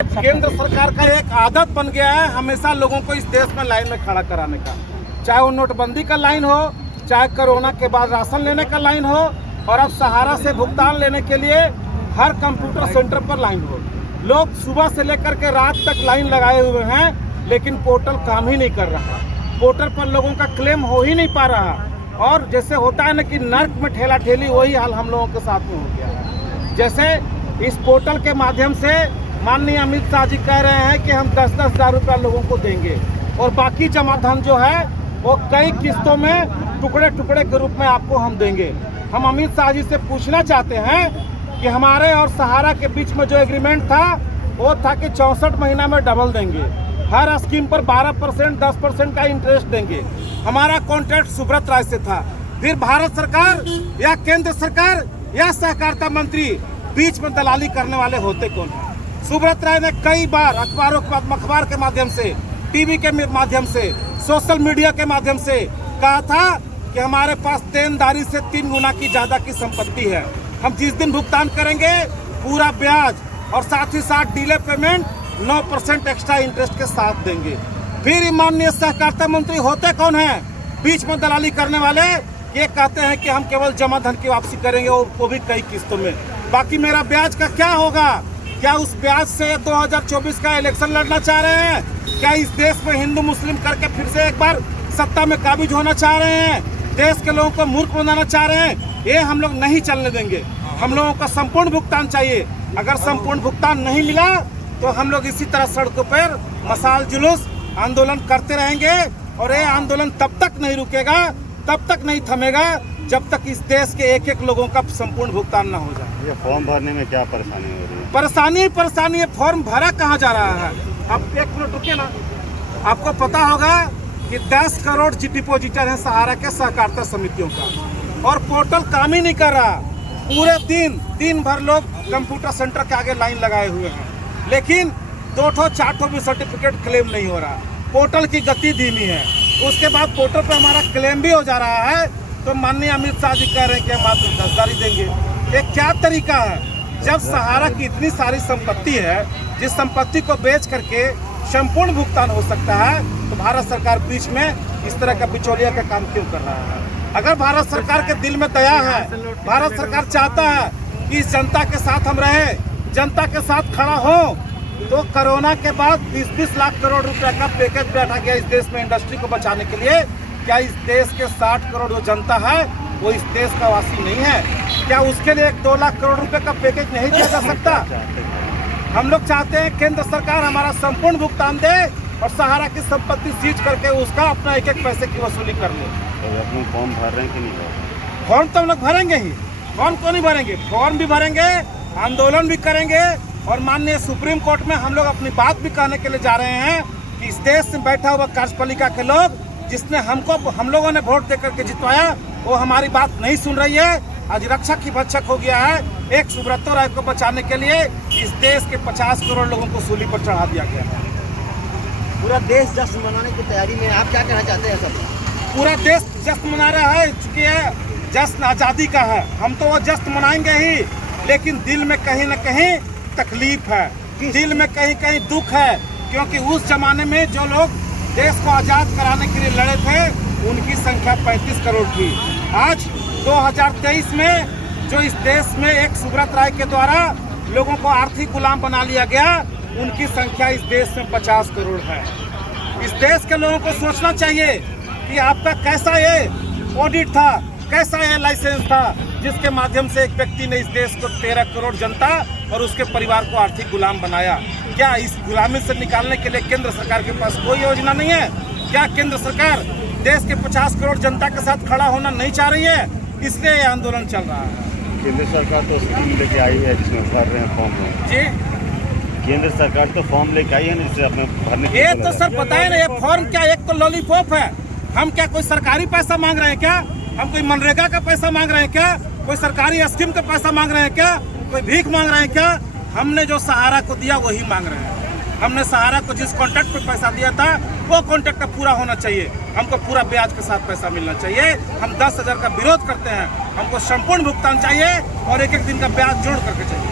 केंद्र सरकार का एक आदत बन गया है हमेशा लोगों को इस देश में लाइन में खड़ा कराने का, चाहे वो नोटबंदी का लाइन हो, चाहे कोरोना के बाद राशन लेने का लाइन हो, और अब सहारा से भुगतान लेने के लिए हर कंप्यूटर सेंटर पर लाइन हो। लोग सुबह से लेकर के रात तक लाइन लगाए हुए हैं, लेकिन पोर्टल काम ही नहीं कर रहा। पोर्टल पर लोगों का क्लेम हो ही नहीं पा रहा, और जैसे होता है ना कि नर्क में ठेला ठेली, वही हाल हम लोगों के साथ में हो गया है। जैसे इस पोर्टल के माध्यम से माननीय अमित शाह जी कह रहे हैं कि हम 10-10 हज़ार रुपया लोगों को देंगे, और बाकी जमा धन जो है वो कई किस्तों में टुकड़े टुकड़े के रूप में आपको हम देंगे। हम अमित शाह जी से पूछना चाहते हैं कि हमारे और सहारा के बीच में जो एग्रीमेंट था वो था कि 64 महीना में डबल देंगे, हर स्कीम पर 12%, 10% का इंटरेस्ट देंगे। हमारा कॉन्ट्रैक्ट सुब्रत राय से था। फिर भारत सरकार या केंद्र सरकार या सहकारिता मंत्री बीच में दलाली करने वाले होते कौन हैं? सुब्रत राय ने कई बार अखबार के माध्यम से, टीवी के माध्यम से, सोशल मीडिया के माध्यम से कहा था कि हमारे पास देनदारी से 3 गुना की ज्यादा की संपत्ति है। हम जिस दिन भुगतान करेंगे पूरा ब्याज और साथ ही साथ डिले पेमेंट 9% एक्स्ट्रा इंटरेस्ट के साथ देंगे। फिर माननीय सहकारिता मंत्री होते कौन हैं? बीच में दलाली करने वाले। ये कहते हैं कि हम केवल जमा धन की वापसी करेंगे, वो भी कई किस्तों में। बाकी मेरा ब्याज का क्या होगा? क्या उस ब्याज से 2024 का इलेक्शन लड़ना चाह रहे हैं? क्या इस देश में हिंदू मुस्लिम करके फिर से एक बार सत्ता में काबिज होना चाह रहे हैं? देश के लोगों को मूर्ख बनाना चाह रहे हैं? ये हम लोग नहीं चलने देंगे। हम लोगों को संपूर्ण भुगतान चाहिए। अगर संपूर्ण भुगतान नहीं मिला तो हम लोग इसी तरह सड़कों पर मशाल जुलूस आंदोलन करते रहेंगे, और ये आंदोलन तब तक नहीं रुकेगा, तब तक नहीं थमेगा जब तक इस देश के एक लोगों का संपूर्ण भुगतान न हो जाए। ये फॉर्म भरने में क्या परेशानी हो रही है? परेशानी है। फॉर्म भरा कहाँ जा रहा है? अब एक मिनट रुकिए ना। आपको पता होगा कि 10 करोड़ डिपोजिटर है सहारा के सहकारिता समितियों का, और पोर्टल काम ही नहीं कर रहा। पूरे दिन भर लोग कंप्यूटर सेंटर के आगे लाइन लगाए हुए हैं, लेकिन 2-4 भी सर्टिफिकेट क्लेम नहीं हो रहा। पोर्टल की गति धीमी है। उसके बाद पोर्टल पे हमारा क्लेम भी हो जा रहा है, तो माननीय अमित शाह जी कह रहे हैं कि हम आपको 10 हज़ार ही देंगे। ये क्या तरीका है? जब सहारा की इतनी सारी संपत्ति है, जिस संपत्ति को बेच करके संपूर्ण भुगतान हो सकता है, तो भारत सरकार बीच में इस तरह का बिचौलिया का काम क्यों कर रहा है? अगर भारत सरकार के दिल में दया है, भारत सरकार चाहता है कि इस जनता के साथ हम रहे, जनता के साथ खड़ा हो, तो कोरोना के बाद 20-20 लाख करोड़ रुपए का पैकेज बैठा गया इस देश में इंडस्ट्री को बचाने के लिए। क्या इस देश के 60 करोड़ जो जनता है वो इस देश का वासी नहीं है? क्या उसके लिए 2 लाख करोड़ रुपए का पैकेज नहीं दिया जा सकता? हम लोग चाहते हैं केंद्र सरकार हमारा संपूर्ण भुगतान दे और सहारा की संपत्ति सीज करके उसका अपना एक पैसे की वसूली कर ले। तो अपने फॉर्म भर रहे हैं कि नहीं? फॉर्म तो हम लोग भरेंगे ही। फॉर्म क्यों नहीं भरेंगे? फॉर्म भी भरेंगे, आंदोलन भी करेंगे, और माननीय सुप्रीम कोर्ट में हम लोग अपनी बात भी कहने के लिए जा रहे हैं कि इस देश में बैठा हुआ कार्यपालिका के लोग, जिसने हम लोगों ने वोट देकर के जितवाया, वो हमारी बात नहीं सुन रही है। आज रक्षक ही भक्षक हो गया है। एक सुब्रत राय को बचाने के लिए इस देश के 50 करोड़ लोगों को सूली पर चढ़ा दिया गया है। पूरा देश जश्न मनाने की तैयारी में, आप क्या कहना चाहते हैं सर? पूरा देश जश्न मना रहा है, चूँकि जश्न आज़ादी का है। हम तो वो जश्न मनाएंगे ही, लेकिन दिल में कहीं न कहीं तकलीफ है, दिल में कहीं कहीं दुख है, क्योंकि उस जमाने में जो लोग देश को आज़ाद कराने के लिए लड़े थे उनकी संख्या 35 करोड़ थी। आज 2023 में जो इस देश में एक सुब्रत राय के द्वारा लोगों को आर्थिक गुलाम बना लिया गया, उनकी संख्या इस देश में 50 करोड़ है। इस देश के लोगों को सोचना चाहिए कि आपका कैसा ये ऑडिट था, कैसा ये लाइसेंस था, जिसके माध्यम से एक व्यक्ति ने इस देश को 13 करोड़ जनता और उसके परिवार को आर्थिक गुलाम बनाया। क्या इस गुलामी से निकालने के लिए केंद्र सरकार के पास कोई योजना नहीं है? क्या केंद्र सरकार देश के 50 करोड़ जनता के साथ खड़ा होना नहीं चाह रही है? इसलिए ये आंदोलन चल रहा है। केंद्र सरकार तो स्कीम लेके आई है जिसमें भर रहे हैं फॉर्म में। जी, केंद्र सरकार तो फॉर्म लेके आई है ना, जिससे अपने भरने। ये तो सर बताए ना, ये फॉर्म क्या एक तो लॉलीपॉप है। हम क्या कोई सरकारी पैसा मांग रहे हैं क्या? हम कोई मनरेगा का पैसा मांग रहे हैं क्या? कोई सरकारी स्कीम का पैसा मांग रहे हैं क्या? कोई भीख मांग रहे हैं क्या? हमने जो सहारा को दिया वही मांग रहे हैं। हमने सहारा को जिस कॉन्ट्रैक्ट पे पैसा दिया था वो कॉन्ट्रैक्ट पूरा होना चाहिए। हमको पूरा ब्याज के साथ पैसा मिलना चाहिए। हम 10 हज़ार का विरोध करते हैं। हमको संपूर्ण भुगतान चाहिए और एक दिन का ब्याज जोड़ करके चाहिए।